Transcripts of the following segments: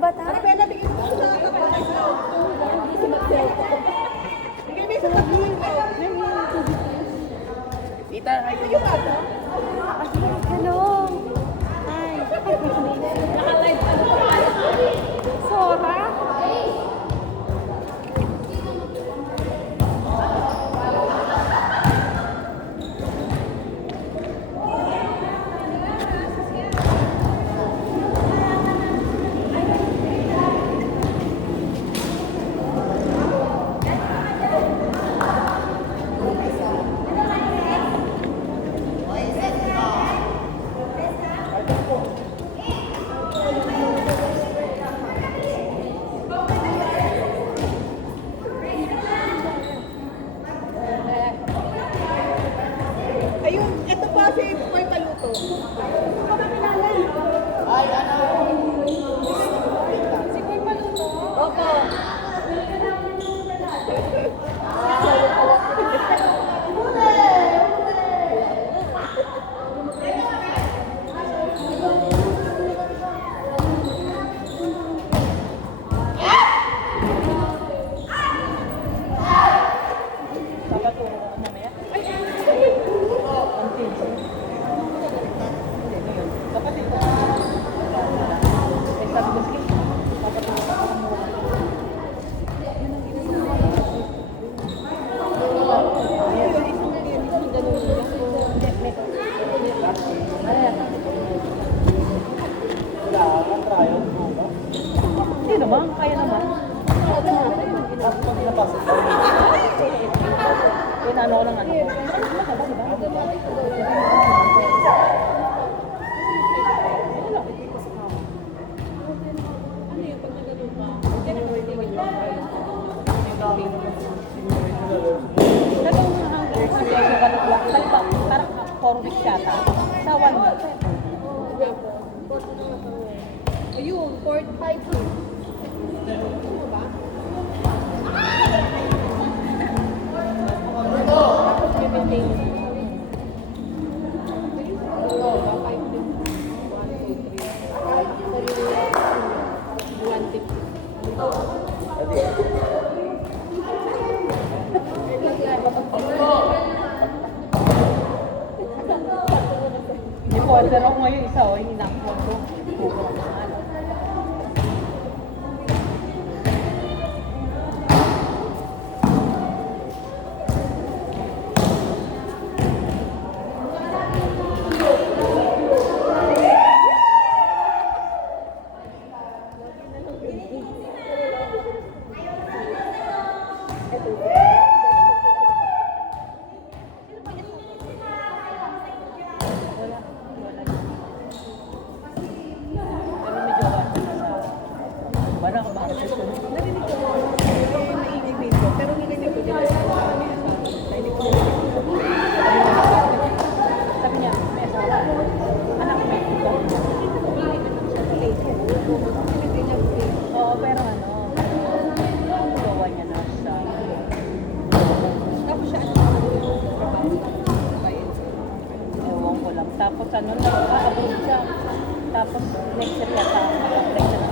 bata? Arabella, bigyan mo sa kapatid mo. Hindi si Mateo. Bigyan mo sa kapatid mo. Tita, ay yung bata. Hello. Hi. Naka-live pa naman. Sora? Ayun, ito pa si Poy Paluto. Ay, ano? Si Poy Paluto? Opo. Hindi naman, kaya naman. Pinano ko ng ano ko. Parang 4 weeks yata. Sa 1 month. Ayun, 4-5. Ano ba? Tapos may maintenance. Order ako ngayon isa o, hindi nakuha ko. Tapos ano, nag-abroad siya. Tapos next year yata, mag-apply siya na.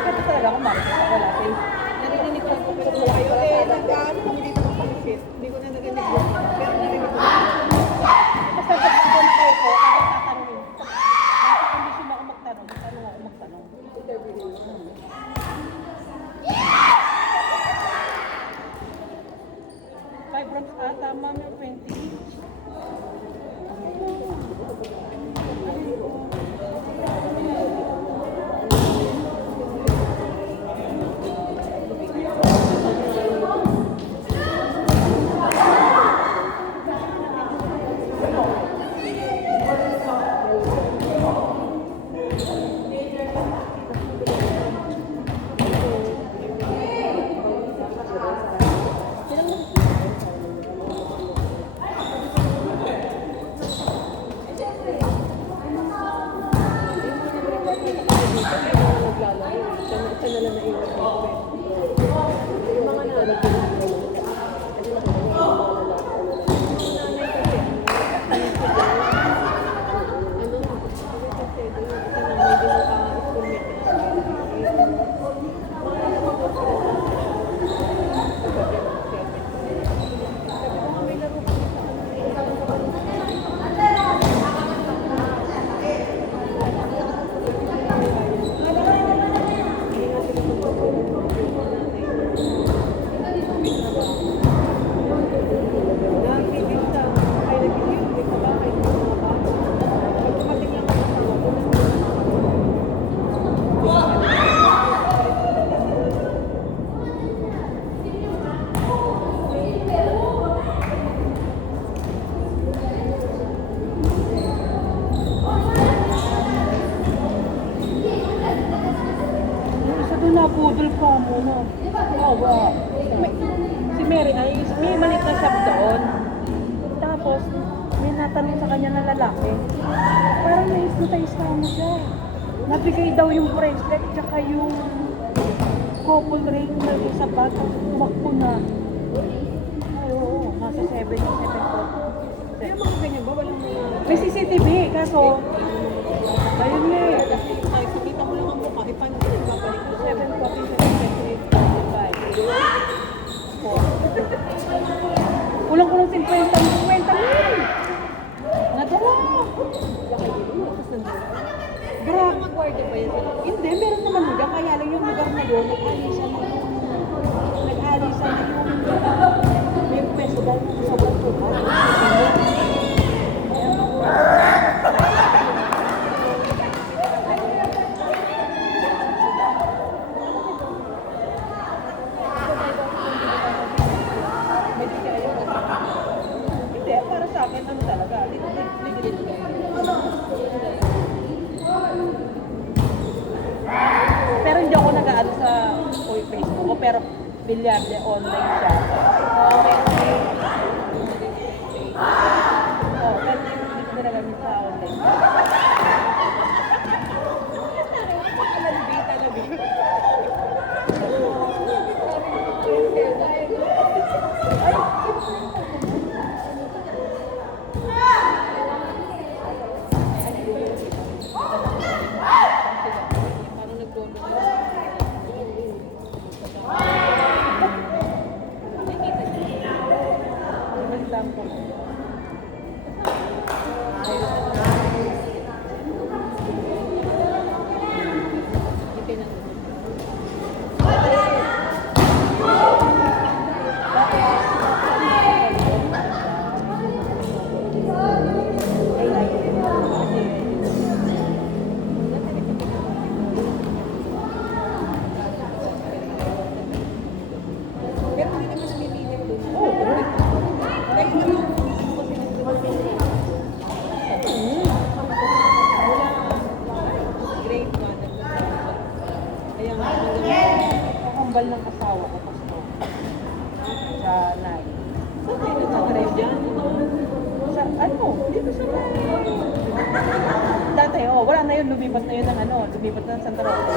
Kasi talaga ako market ako lahat eh. Narinig ko ako pero kayo nag-ano kami dito ng pang-fit. Hindi ko na narinig yun. Pero narinig ko. Basta pag ako na kayo ko, ako tatanungin. Nasa kondisyon ako magtanong, tanong ako magtanong. Five rooms ata, ma'am, 20 each. naglalaro. Siya na lang naiwan dito eh. Yung mga nanay ko na Yung isa doon na budol pa mo, no? Oo. Si Mary ay may maliit na shop doon. Tapos, may natanong sa kanya na lalaki. Parang na-hypnotize ka mo siya. Nabigay daw yung bracelet tsaka yung couple ring na sa bag. Tumakbo na. Ay, oo. Nasa 7 yung 7 Kaya mga ganyan ba? Walang mga... May CCTV, kaso, ayun nga eh. Kasi nakikita mo lang ang mukha. Eh, paano ka nagbabalik? 7 Kulang ko ng 50 mil. Nadala. Grabe. Mag-guardia ba yan sila? Hindi, meron naman lugar. Kaya lang yung lugar na yun, nag-alisa na yung may peso dahil sa sobrang tuba. Hindi, para sa akin, ano talaga, pero hindi ako nag-aano sa Facebook ko, pero bilyarde online siya. Pero hindi ko nalagamit sa online. Parang nagbono na. Wait lang po. Pero hindi naman namimili doon. Kaya yung grade 1 kaya nga Kakambal ng asawa ko, pasto. Sa night. sa grade dyan. Sa ano? Dito sa night. Dati, wala na yun. Lumipat na yun ng ano. Lumipat na ng Santa Rosa.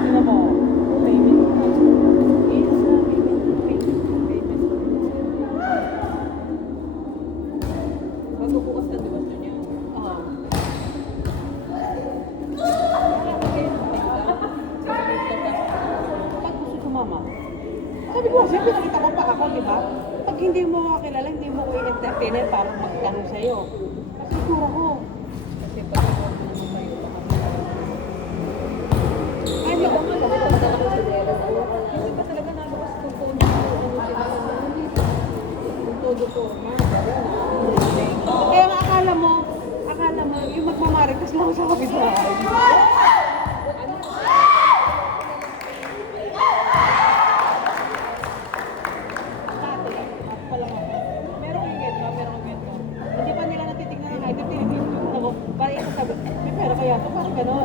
Tingnan mo. Payment na. Magbubukas na diba siya niya? Pag gusto sumama. Sabi ko, siyempre nakita ko pa ako, di ba? Pag hindi mo ako kilala, hindi mo ko i-entertainer para magtanong sa'yo. Kasi tura ko. Kasi pag ay, hindi ko nga kasi pa talaga nalabas kung todo forma. Kaya nga akala mo, yung magmamarites lang sa kapitbahay.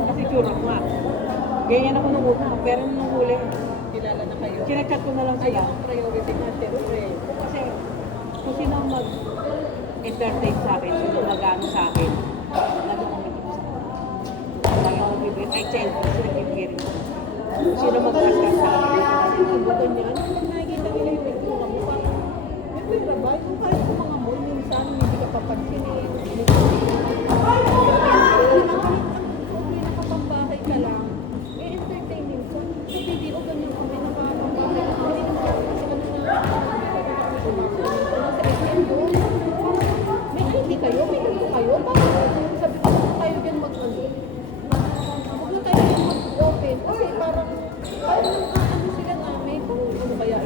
kasi churro nga. Ganyan ako nung una, pero nung huli, Kilala na kayo. kinachat ko na lang Ay, sila. yung priority na, siyempre. Kasi kung sino ang mag-entertain sa akin, sino mag-ano sa akin, lagi akong mag-iisa. Lagi akong bibigyan, kahit sa LP, sila bibigyan rin. Kung sino mag-podcast sa akin. Kasi nagutan niya, ano pag nakikita nila yung itsura mo, parang, may pera ba? Yung kahit sa mga mall, minsan, hindi ka papansinin. May nakapambahay ka lang. May entertaining ka. Sa video, ganyan kami nakapambahay. Hindi naman kasi ano na, sa SM doon. May ID kayo, may ganito kayo. Bakit? Sabi ko, huwag tayo dyan mag-ano. Huwag na tayo dyan mag-open. Kasi parang ano sila namin. Ano kaya?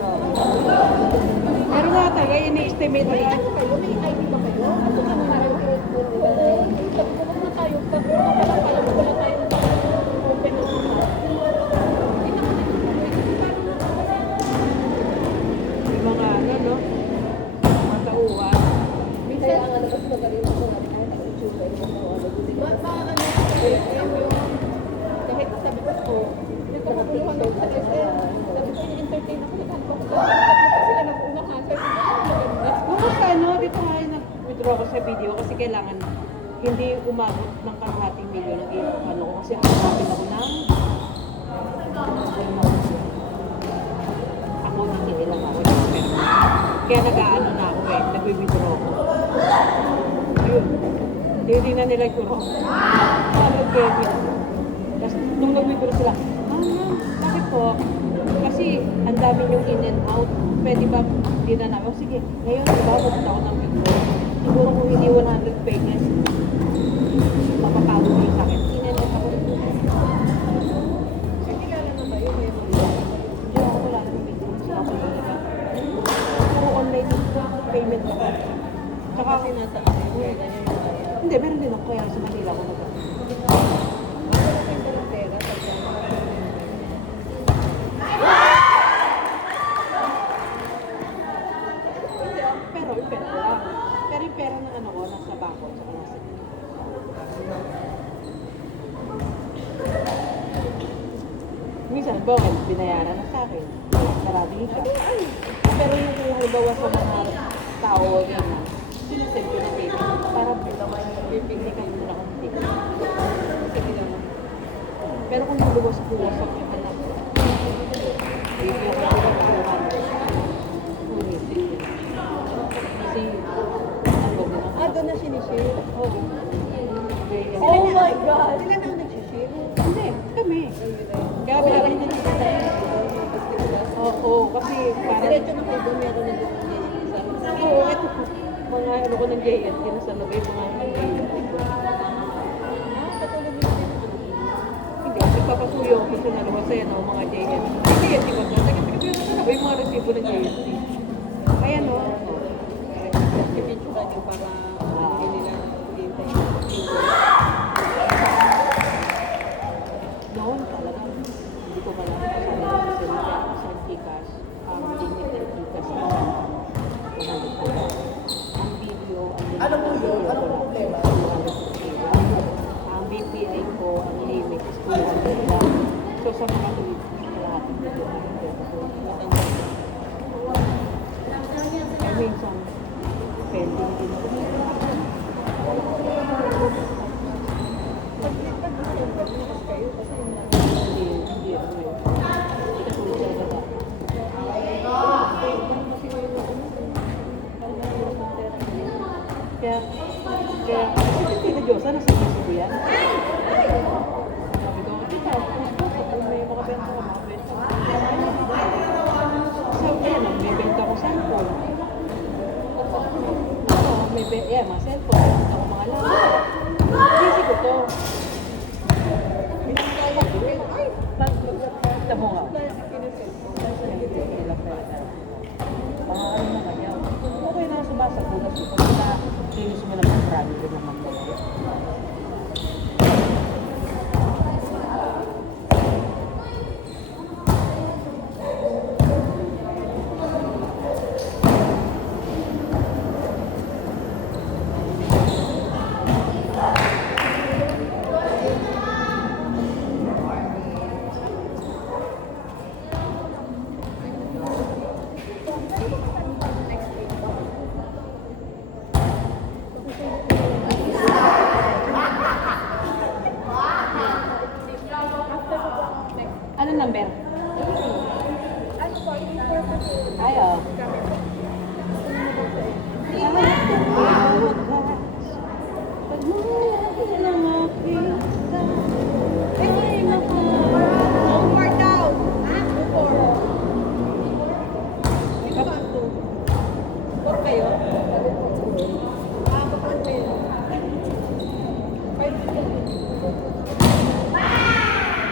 Pero nga tayo, ini-estimate May nila. ano kayo? May ID ba kayo? Ano ano na kayo? Sabi ko, huwag na tayo. Pag wala tayong open na sila. Hindi naman Yung mga ano, no? Mga tauhan. minsan, ang ano, mas magaling ako na rin. Ano yung kahit sabi ko, dito ko kung ano sa SM. Sabi ko, entertain ako. Naghanap ako. Sila nag-unahan. Sabi ko, maganda. Kung sa ano, dito nga yung nag-withdraw ko sa video kasi kailangan hindi umabot ng kalahating milyon ang ano ko kasi hanapin ako ng ako hindi lang ako pero kaya nag-aano na ako nag-withdraw ako yun hindi na nila yung nag-Kevin tapos nung nag-withdraw sila bakit po? Kasi ang dami yung in and out pwede ba hindi na namin sige ngayon diba pupunta ako ng withdraw siguro kung hindi 100 pages mapapagod yung sakit in and out ako Kilala na kayo. May hindi ako wala ng withdraw sila ako puro online payment ako tsaka kasi nasa ano yung pera niyo yung kaya. hindi meron din ako kaya sa Manila ko nag Wala kayo ng pera. pero yung pera ko lang pero yung pera ng ano ko nasa bangko tsaka nasa minsan ba binayaran na sa akin marami ka pero yung kung halimbawa sa mga tao ganyan sinasend ko na payment para pipigli ka muna kung hindi ka pero kung luluwas-luwas ang yung anak ko bibigyan ko lang ng 200 kasi ano ba Ah, doon na sinishare. oh Oh my God! Sila na ang nagsishare. hindi kami kaya pinarin din oo kasi parang Diretso na kayo doon, meron na doon yung isa. oo ito po mga ano ko ng JN kinasalabay mga JN Katulad yung sinabi. hindi kasi papasuyo ko sa nalabas sa'yo ng mga JN hindi yan di ba sabay mga resibo ng JN ayan o Pipicturan nyo para hindi nila hintay. noon talaga hindi ko malaman kung saan ako sa Gcash ang limited Gcash na 100 ang video ang problema ang BPI ko ang limit is 200 lang so sa mga tuwid lahat ng video ay minsan pending din ako hindi ano yun hindi katulad talaga kaya kasi na Diyos nasa puso ko yan sabi ko tita kung may makabenta ko makabenta sabi ko may benta ko sample may mga cellphone benta ko mga laptop busy ko to Pinakaya ko rin. Ay! kita mo nga Dahil si Kineset. mga ano naman yan okay na sumasagulas ko kasi na linis mo naman marami din naman talaga Ano number? Ano po, yung purpose ko. Ay, oh. Gamit po. More daw. More. Ito ba ito? Por kayo? Kapag may 5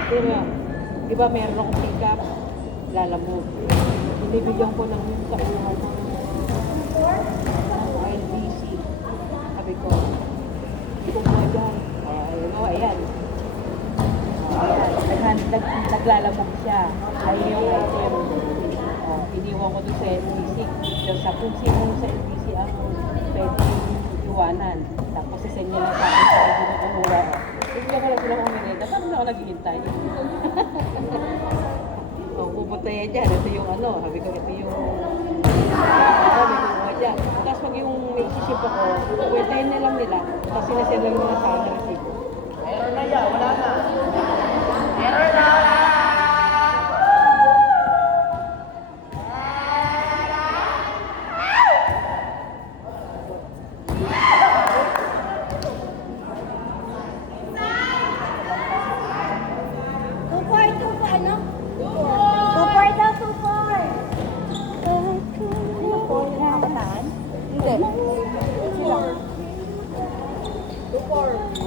Pero, di ba meron akong pick-up? Lalamog. Binibigyan ko ng kauhan ng LBC. Sabi ko, hindi ko po dyan. Ayun o, ayan. Ayan, naglalamog siya. Ayun yung item. Iniwan ko doon sa LBC. Dahil sa kung sino sa LBC ang pwede iwanan. Tapos isend niya lang sa akin sa akin ng umura. Bigla ko lang silang uminida. Paano na ako naghihintay? Pupunta yan dyan. Ito yung ano. Sabi ko, ito yung may kumuha dyan. Tapos pag yung may isisip ako, kwentahin na lang nila. Kasi sinasend lang nila sa akin.